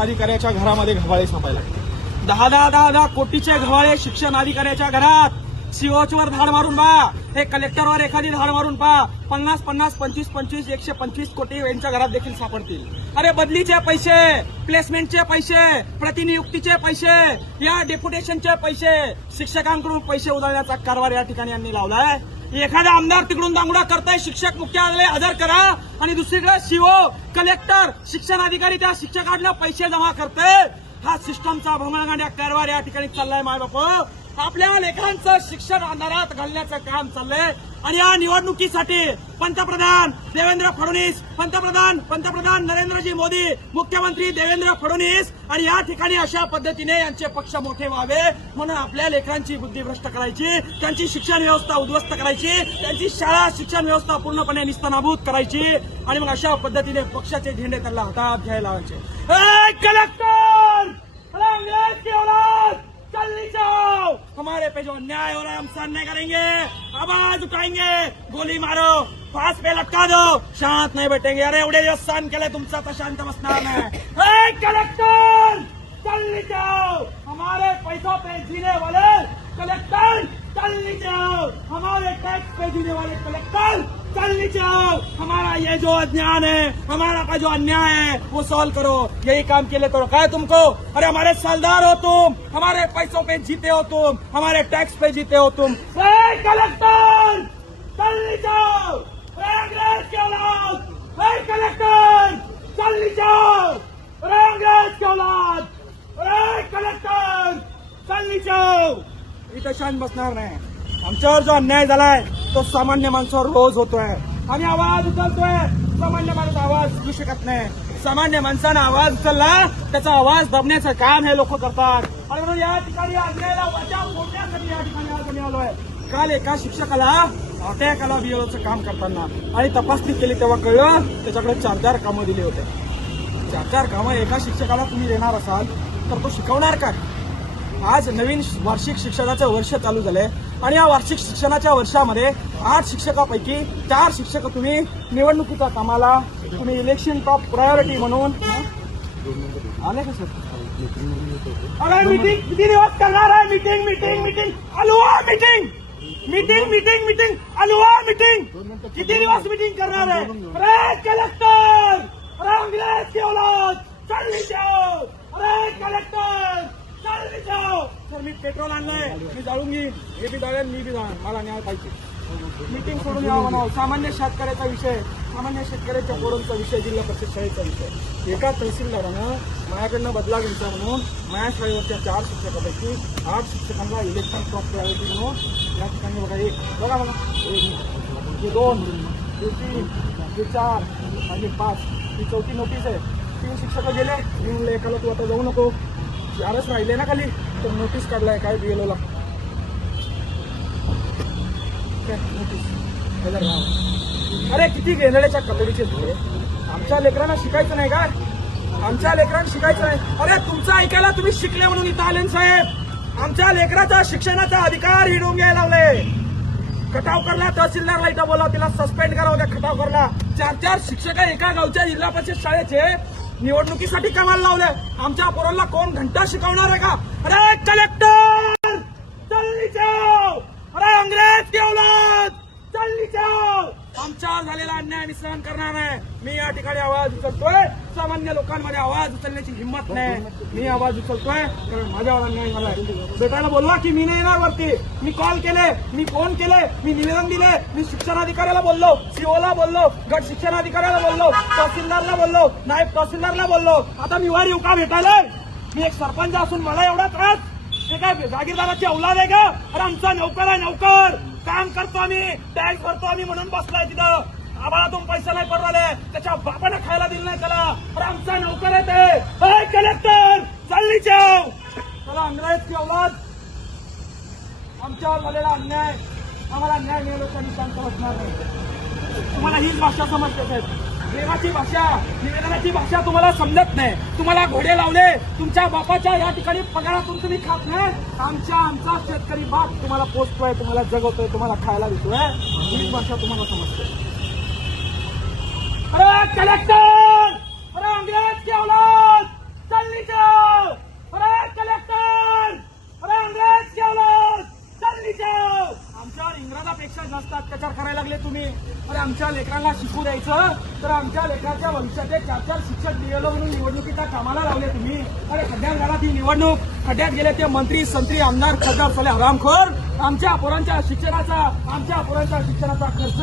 अधिकाऱ्याच्या घरामध्ये घवाळे सापायला. 10 कोटीचे घवाळे शिक्षण अधिकाऱ्याच्या घरात. सीओवर धाड मारून पहा, हे कलेक्टरवर एखादी धाड मारून पहा. 50, 25, 125 कोटी यांच्या घरात देखील सापडतील. अरे बदलीचे पैसे, प्लेसमेंटचे पैसे, प्रतिनियुक्तीचे पैसे, या डेप्युटेशनचे पैसे, शिक्षकांकडून पैसे उधळण्याचा कारभार या ठिकाणी यांनी लावलाय. एखादा आमदार तिकडून दांगडा करताय, शिक्षक मुख्यालय हजर करा, आणि दुसरीकडे सीओ, कलेक्टर, शिक्षण अधिकारी त्या शिक्षकांना पैसे जमा करते. हा सिस्टमचा भ्रमणगाड्या कारभार या ठिकाणी चाललाय. मायबाप, आपल्या लेकरांचं शिक्षण अंधारात घालण्याचं काम चाललंय. आणि या निवडणुकीसाठी पंतप्रधान देवेंद्र फडणवीस, पंतप्रधान नरेंद्रजी मोदी, मुख्यमंत्री देवेंद्र फडणवीस, आणि या ठिकाणी अशा पद्धतीने यांचे पक्ष मोठे व्हावे म्हणून आपल्या लेकरांची बुद्धिभ्रष्ट करायची, त्यांची शिक्षण व्यवस्था उद्ध्वस्त करायची, त्यांची शाळा शिक्षण व्यवस्था पूर्णपणे निस्तनाभूत करायची, आणि मग अशा पद्धतीने पक्षाचे झेंडे त्यांना हातात घ्यायला लावायचे. कलेक्टर, अंग्रेज की औलाद, चलनी जाओ, हमारे पे जो अन्याय हो रहा है हम सहन नहीं करेंगे, आवाज उठाएंगे, गोली मारो, फांस पे लटका दो, शांत नहीं बैठेंगे. अरे एवढे दिवस सहन केलंय तुमचं, आता शांत बसणार नाही. कलेक्टर, चलनी जाओ, हमारे पैसों पे जीने वाले कलेक्टर, चलनी जाओ, हमारे टैक्स पे जीने वाले कलेक्टर, चलनी जाओ, हमारा ये जो अज्ञान है, हमारा का जो अन्याय है वो सॉल्व करो. यही काम के लिए तो रखा है तुमको. अरे हमारे सालदार हो तुम, हमारे पैसों पे जीते हो तुम, हमारे टैक्स पे जीते हो तुम. कलेक्टर, चलनी जाओ, अंग्रेज की औलाद, कलेक्टर, चलनी जाओ, अंग्रेज की औलाद, कलेक्टर, चलनी जाओ. इथं शांत बसणार नाही. आमच्यावर जो अन्याय झालाय तो सामान्य माणसावर रोज होतोय. आम्ही आवाज उचलतोय. सामान्य माणूस आवाज उचलू शकत नाही. सामान्य माणसानं आवाज उचलला, त्याचा आवाज दबण्याचं काम हे लोक करतात. आणि म्हणून या ठिकाणी अन्यायाला बचाव फोडण्यासाठी या ठिकाणी आज आम्ही आलोय. काल एका शिक्षकाला अटॅक आला बीएलओचं काम करताना, आणि तपासणी केली तेव्हा कळलं त्याच्याकडे 4 कामं दिली होते. 4 कामं एका शिक्षकाला तुम्ही देणार असाल तर तो शिकवणार का? आज नवीन वार्षिक शिक्षणाचं वर्ष चालू झालंय, आणि या वार्षिक शिक्षणाच्या वर्षामध्ये 8 शिक्षकापैकी 4 शिक्षक तुम्ही निवडणुकीच्या कामाला, तुम्ही इलेक्शन टॉप प्रायोरिटी म्हणून आले का सर? अरे मीटिंग किती दिवस करणार आहे? मीटिंग अलुआ मीटिंग अलुआ मीटिंग किती दिवस मीटिंग करणार आहे? अरे कलेक्टर, अरे अंग्रेज की औलाद, चलनी जाओ, अरे कलेक्टर, चलनी जाओ. सर मी पेट्रोल आणलंय, मी जाळून घेईन, हे बी जाळेल, मी बी जाणार, मला न्याय पाहिजे. मीटिंग सोडून यावं म्हणावं. सामान्य शेतकऱ्याचा विषय, सामान्य शेतकऱ्याच्या पोरांचा विषय, जिल्हा परिषद शाळेचा विषय. एका तहसीलदारानं माझ्याकडनं बदला घ्यायचा म्हणून माझ्या शाळेवरच्या 4 शिक्षकापैकी 8 शिक्षकांना इलेक्शन टॉप प्रायोरिटी म्हणून या ठिकाणी बघा, एक बघा, 1, 2, 3, 4 आणि 5 ही 4थी नोटीस आहे. 3 शिक्षक गेले. मी म्हणलं एकाला तू आता जाऊ नको, 4च राहिले ना खाली, तर नोटीस काढलाय काय बीएलओला. अरे किती गेलेल्याच्या कपडीचे धुळे. आमच्या लेकरांना शिकायचं नाही का? आमच्या लेकरांना शिकायचं नाही. अरे तुमचं ऐकायला तुम्ही शिकले म्हणून इथं आले साहेब. आमच्या लेकराचा शिक्षणाचा अधिकार हिडून घ्यायला लावले. खटावकरला तहसीलदारला इथं बोलाव, तिला सस्पेंड करावं त्या खटावकरला. 4 शिक्षक एका गावच्या जिल्हा परिषद शाळेचे निवडणुकीसाठी कामाला लावले. आमच्या पोरांना कोण घंटा शिकवणार आहे का? अरे कलेक्टर, चलनी जाओ, अरे अंग्रेज की औलाद, चलनी जाओ. आमच्यावर झालेला अन्याय मी सहन करणार नाही. मी या ठिकाणी आवाज उचलतोय. सामान्य लोकांमध्ये आवाज उचलण्याची हिंमत नाही. मी आवाज उचलतोय कारण माझ्यावर अन्याय झालाय. भेटायला बोलवा की मी नाही येणार वरती. मी कॉल केले, मी फोन केले, मी निवेदन दिले, मी शिक्षणाधिकाऱ्याला बोललो, सीओला बोललो, गट शिक्षणाधिकाऱ्याला बोललो, तहसीलदारला बोललो, नायब तहसीलदारला बोललो. आता मी वर येऊ का भेटायला? मी एक सरपंच असून मला एवढा त्रास? हे काय जागीरदाराची औलाद आहे का? अरे आमचा नोकर आहे, नोकर. काम करतो आम्ही, टॅक्स भरतो आम्ही म्हणून बसलाय तिथं. आम्हालातून पैसा नाही पडला, त्याच्या बापाने खायला दिलं नाही त्याला. अरे आमचा नोकर आहे ते. कलेक्टर, चलनी जाओ. चला अंग्रेज की औलाद, आमच्यावर झालेला अन्याय, आम्हाला न्याय मिळवण्याच्या शांत बसणार नाही. तुम्हाला हीच भाषा समजते साहेब. प्रेमाची भाषा, निवेदनाची भाषा तुम्हाला समजत नाही. तुम्हाला घोडे लावले, तुमच्या बापाच्या या ठिकाणी पगारातून तुम्ही खात नाही. आमचा शेतकरी बाप तुम्हाला पोचतोय, तुम्हाला जगवतोय, तुम्हाला खायला देतोय. हीच भाषा तुम्हाला समजते. अरे कलेक्टर, अरे अंग्रेज की औलाद, चलनी नीचे आओ, अरे कलेक्टर, अरे अंग्रेज की औलाद, चल नीचे आओ. आमच्यावर इंग्रजापेक्षा जास्त अत्याचार करायला लागले तुम्ही. अरे आमच्या लेकरांना शिकू द्यायचं तर आमच्या लेकराच्या भविष्याचे 4-4 शिक्षक दिलेलो म्हणून निवडणुकीच्या कामाला लावले तुम्ही. अरे खड्ड्यात घाला ती निवडणूक, खड्ड्यात गेले ते मंत्री संत्री आमदार खासदार साले हरामखोर. आमच्या पोरांच्या शिक्षणाचा खर्च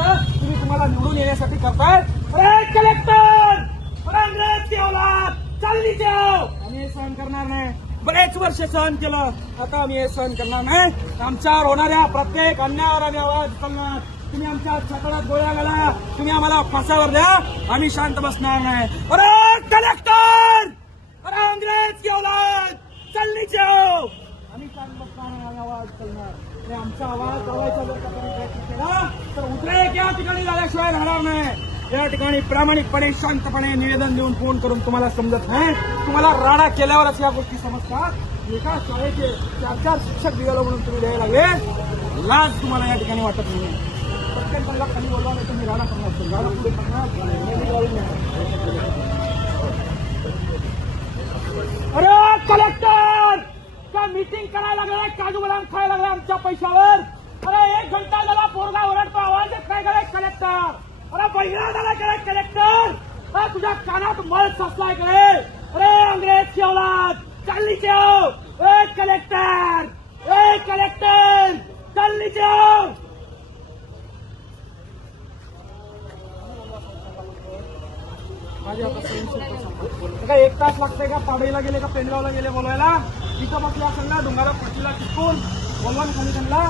तुम्हाला निवडून येण्यासाठी करताय. अरे कलेक्टर, अरे अंग्रेज की औलाद, चल नीचे आओ. आम्ही हे सहन करणार नाही. बरेच वर्ष सहन केलं, आता आम्ही हे सहन करणार नाही. आमच्यावर होणाऱ्या प्रत्येक अन्यायावर आम्ही आवाज उचलणार. तुम्ही आमच्या छाताडात गोळ्या घाला, तुम्ही आम्हाला फासावर द्या, आम्ही शांत बसणार नाही. अरे कलेक्टर, अरे अंग्रेज की औलाद, चल नीचे आओ. आम्ही शांत बसणार नाही, आम्ही आवाज उचलणार. आणि आमचा आवाज लावायचा जर का तुम्ही प्रयत्न केला तर उद्रेक या ठिकाणी झाल्याशिवाय राहणार नाही. या ठिकाणी प्रामाणिकपणे शांतपणे निवेदन देऊन फोन करून तुम्हाला समजत नाही. तुम्हाला राडा केल्यावरच या गोष्टी समजतात. एका शाळेचे 4-4 शिक्षक दिलेलं म्हणून तुम्ही द्यायला लागले, लाज तुम्हाला या ठिकाणी वाटत नाही. प्रत्येकाला खाली बोलवा नाही तुम्ही राडा करणार, राडा पुढे करणार. अरे कलेक्टर, का मीटिंग करायला लागलाय, काजू बदाम खायला लागला आमच्या पैशावर. अरे 1 घंटा झाला पोरगा ओरडतो, आवाज येत नाही गळे कलेक्टर. अरे बहिरा झाला गळे कलेक्टर. तुझ्या कानात मळ साचलाय गळे. अरे अंग्रेज की औलाद, चल नीचे आओ. ए कलेक्टर, चल नीचे आओ. काय 1 तास लागतंय का पाडळीला गेले का पेंडगावला गेले बोलवायला? तिथं बसले असेल ना डोंगाला पट्टीला चिटकून बोलवा ना खाली त्यांना.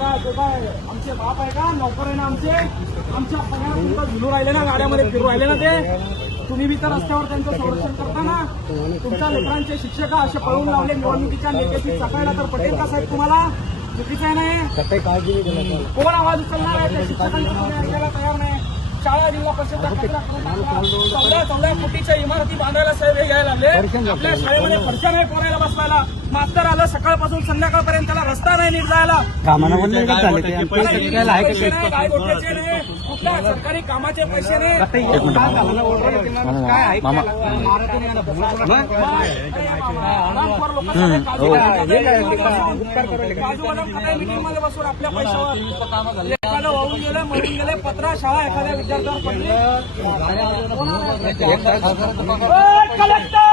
काय आमचे बाप आहे का, नोकर आहे ना आमच्या पगार झुलू राहिले ना, गाड्यामध्ये फिरू राहिले ना. ते तुम्ही बी तर रस्त्यावर त्यांचं संरक्षण करता ना. तुमच्या लेकरांचे शिक्षक असे पळून लावले निवडणुकीच्या नेत्याची चकायला तर पटेल का साहेब तुम्हाला? चुकीचं आहे नाही. कोण आवाज उचलणार आहे? त्या शिक्षकांचं तुम्ही ऐकायला तयार नाही. शाळा जिल्हा परिषदच्या 14 कोटीच्या इमारती बांधायला साहेब हे घ्यायला लागले. आपल्या शाळेमध्ये फरशा नाही पोरायला बसवायला. मास्तर आलं सकाळपासून संध्याकाळपर्यंत, त्याला रस्ता नाही नीट जायला. पैसे नाही, कुठल्या सरकारी कामाचे पैसे नाही. काजू बदाम मीटिंग मध्ये बसून आपल्या पैशावर एखादं वाहून गेलं, मरून गेले, 15 शाळा एखाद्या विद्यार्थ्यावर पडली. कलेक्टर,